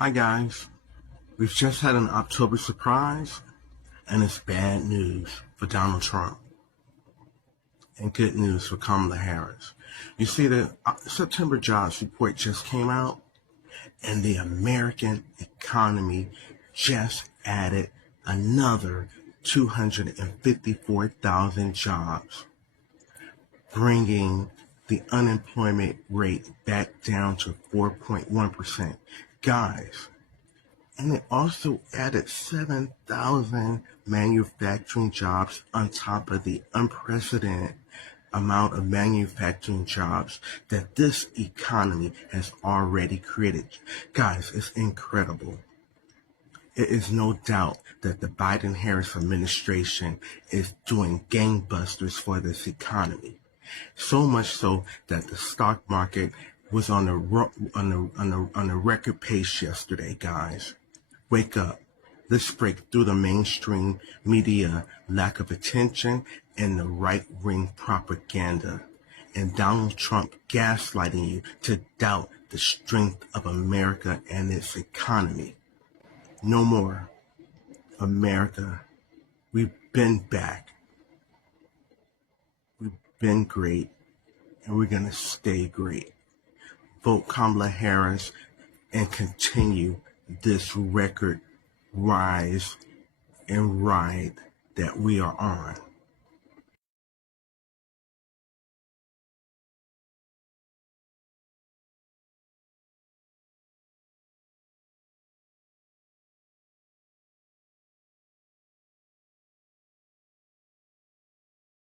Hi guys, we've just had an October surprise and it's bad news for Donald Trump and good news for Kamala Harris. You see, the September jobs report just came out and the American economy just added another 254,000 jobs, bringing the unemployment rate back down to 4.1%. Guys, and it also added 7,000 manufacturing jobs on top of the unprecedented amount of manufacturing jobs that this economy has already created. Guys, it's incredible. It is no doubt that the Biden-Harris administration is doing gangbusters for this economy. So much so that the stock market was on a record pace yesterday, guys. Wake up. Let's break through the mainstream media lack of attention and the right-wing propaganda and Donald Trump gaslighting you to doubt the strength of America and its economy. No more. America, we've been back. We've been great, and we're going to stay great. Vote Kamala Harris and continue this record rise and ride that we are on.